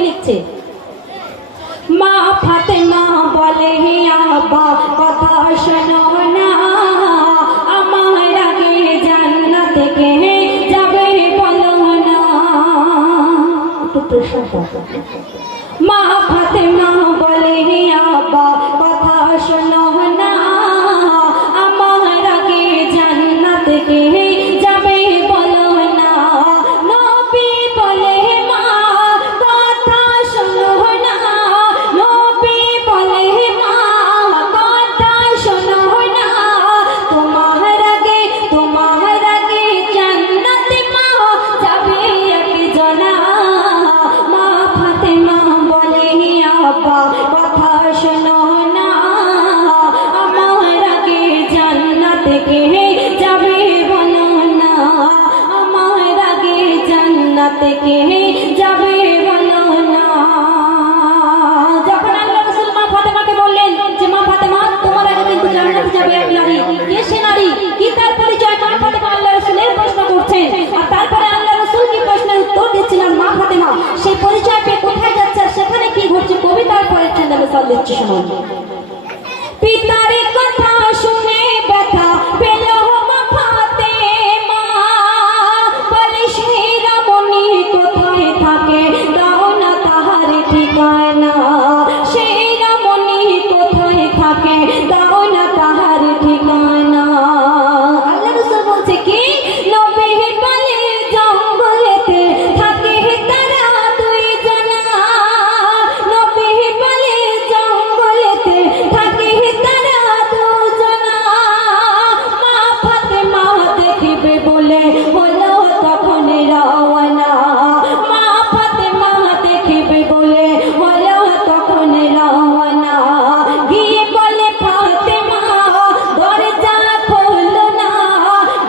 কবি লিখছে, মা ফাতেমা বলে আব্বা কথা শোনো না, আমার আগে জান্নাত কে যাবে বলো না। মা ফাতেমা বলে আব্বা কথা শোনো না, আমার আগে জান্নাত কে যাবে বলো না। নবী বলে মা কথা শোনো না, নবী বলে মা কথা শোনো না, তোমার আগে জান্নাতে মা যাবে একজনা। মা ফাতেমা বলে আব্বা কথা শোনো না, আমার আগে জান্নাতে কে যাবে বলো না, আমার আগে জান্নাতে কে যাবে বলো না। যখন আল্লাহ রাসূল মা ফাতেমাকে বললেন যে মা ফাতেমা তোমার আগে কিন্তু জান্নাতে যাবে এক নারী, কে সে নারী, কি তার পরিচয়, মা ফাতেমা আল্লাহ রাসূলের প্রশ্ন করছেন। আর তারপরে আল্লাহ রাসূল কি প্রশ্নের উত্তর দিচ্ছিলেন মা ফাতেমা সেই পরিচয় পেয়ে কোথায় যাচ্ছে আর সেখানে কি ঘটছে, কবি তারপরে আমি সব দিচ্ছি শুনুন। পিতার কথা শুনে ব্যথা পেল মা ফাতেমা, বলে সেই রমণী কোথায় থাকে দাও না তাহার ঠিকানা, সেই রমণী কোথায় থাকে দাও না তাহার ঠিকানা। আল্লাহ রাসূল বলছে কি, নবী বলে জঙ্গলেতে থাকে তারা দুই জনা, নবী বলে জঙ্গলেতে থাকে তারা দুজনা। মা ফাতেমা দেখিবে বলে হলো তখন রওনা, মা ফাতেমা দেখিবে বলে হলো তখন রওনা। গিয়ে বলে ফাতেমা দরজা খোলো না,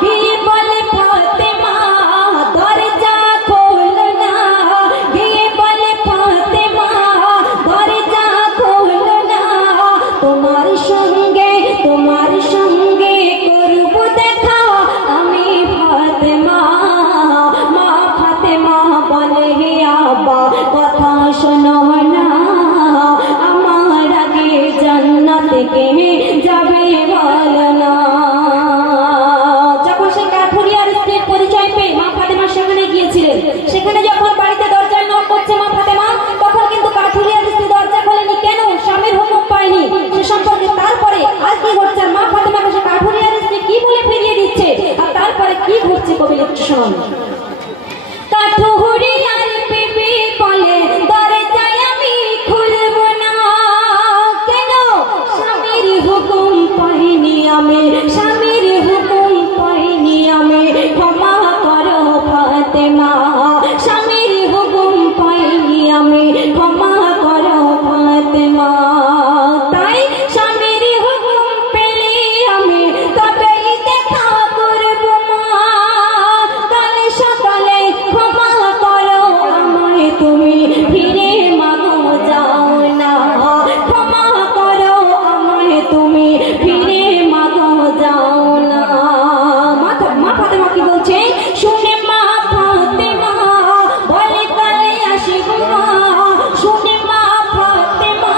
গিয়ে বলে ফাতেমা দরজা খোলো না, গিয়ে বলে ফাতেমা দরজা খোলো না। তোমার সঙ্গে করব দেখা আমি ফাতেমা। মা ফাতেমা বলে আব্বা কথা শোনো না, আমার আগে জান্নাতে কে যাবে বলো না। যখন সেই কাঠুরিয়ার স্ত্রীর পরিচয় পেয়ে মা ফাতেমা সেখানে গিয়েছিলেন, সেখানে যখন বাড়িতে দরজায় নক করছে মা ফাতেমা, তখন কিন্তু কাঠুরিয়ার স্ত্রী দরজা খোলেনি। কেন? স্বামীর হুকুম পায়নি। সে সম্পর্কে তারপরে আর কি ঘটছে, মা ফাতেমাকে সে কাঠুরিয়ার স্ত্রী কি বলে ফিরিয়ে দিচ্ছে আর তারপরে কি ঘটছে কবি লিখছে শুনুন। কাঠুরিয়ার বিবি বলে দরজায় আমি খুলব না, কেন? স্বামীর হুকুম পাইনি আমি, স্বামীর হুকুম পাইনি আমি, ক্ষমা করো ফাতেমা, স্বামীর হুকুম পাইনি আমি, ক্ষমা করো ফাতেমা। তাই স্বামীর হুকুম পেলে আমি তবেই দেখা করব মা, কাল সকালে ক্ষমা করো আমায় তুমি, ফিরে মাগো যাও না, ক্ষমা করো আমায় তুমি, ফিরে মাগো যাও না। মা ফাতেমা কি বলছে শুনে, মা ফাতেমা বলে কালে আসিব মা, শুনে মা ফাতেমা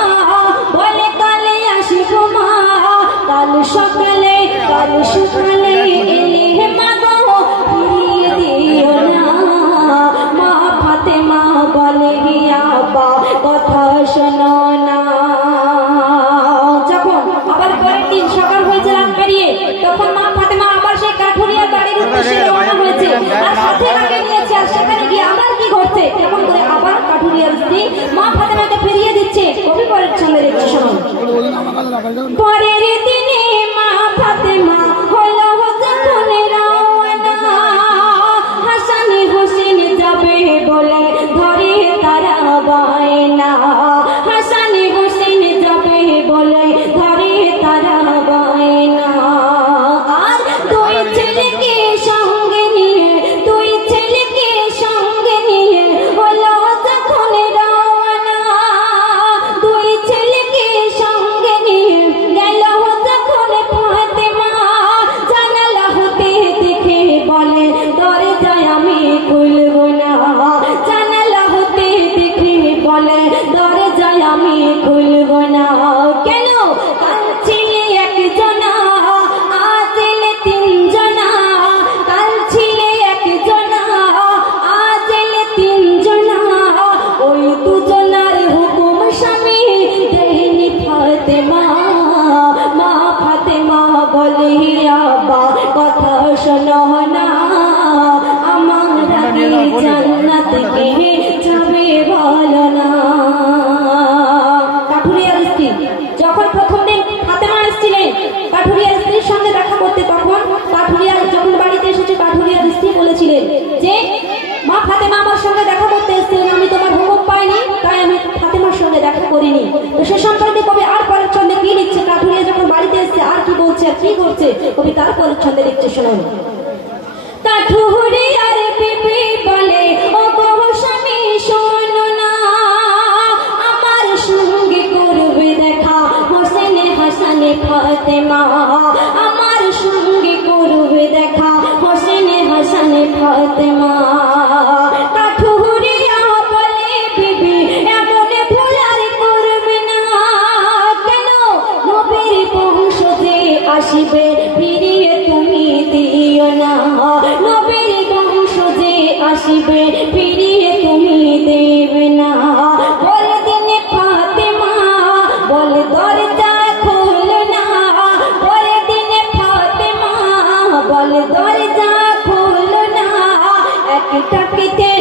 বলে কালে আসিব মা, কাল সকালে এলে মাগো ফিরিয়ে দিও না। মা ফাতেমা বলে আব্বা কথা শোনো না। যখন আবার পরের দিন সকাল হয়েছে রাত পেরিয়ে, তখন মা ফাতেমা আবার সেই কাঠুরিয়া বাড়ির উদ্দেশ্যে রওনা হয়েছে আর সাথে কাকে নিয়েছে আর সেখানে গিয়ে আবার কি ঘটছে, এমন করে আবার কাঠুরিয়ার স্ত্রী মা ফাতেমাকে ফিরিয়ে দিচ্ছে। কবি পরের ছন্দে লিখছে শুনুন। পরের দিনে মা ফাতেমা হলো যখন রওনা, হাসান হোসেন যাবে বলে ধরে তারা বায়না, হাসান হোসেন যাবে বলে ধরে তারা বায়না। আর দুই ছেলেকে সঙ্গে নিয়ে, দুই ছেলেকে সঙ্গে নিয়ে হলো যখন রওনা, দুই ছেলেকে সঙ্গে নিয়ে গেল বলছে কবি তারপর ছন্দে লিখছে শুনুন। কাঠুরি আর বিবি বলে ও গো স্বামী শোনো না, আমার সঙ্গে করবে দেখা হোসেন হাসান ফাতেমা, আমার সঙ্গে করবে দেখা হোসেন হাসান ফাতেমা। কাঠুরিয়া বলে বিবি এমন ভুল আর করবে না, কেন নবীর বংশ যে আসিবে ফিরিয়ে তুমি দিও না, নবীর বংশ যে আসিবে ফিরিয়ে তুমি দেবে না। বলে দিনে ফাতেমা বলে দরজা খোলো না, বলে দিনে ফাতেমা বলে দরজা খোলো না, এক টাকিতে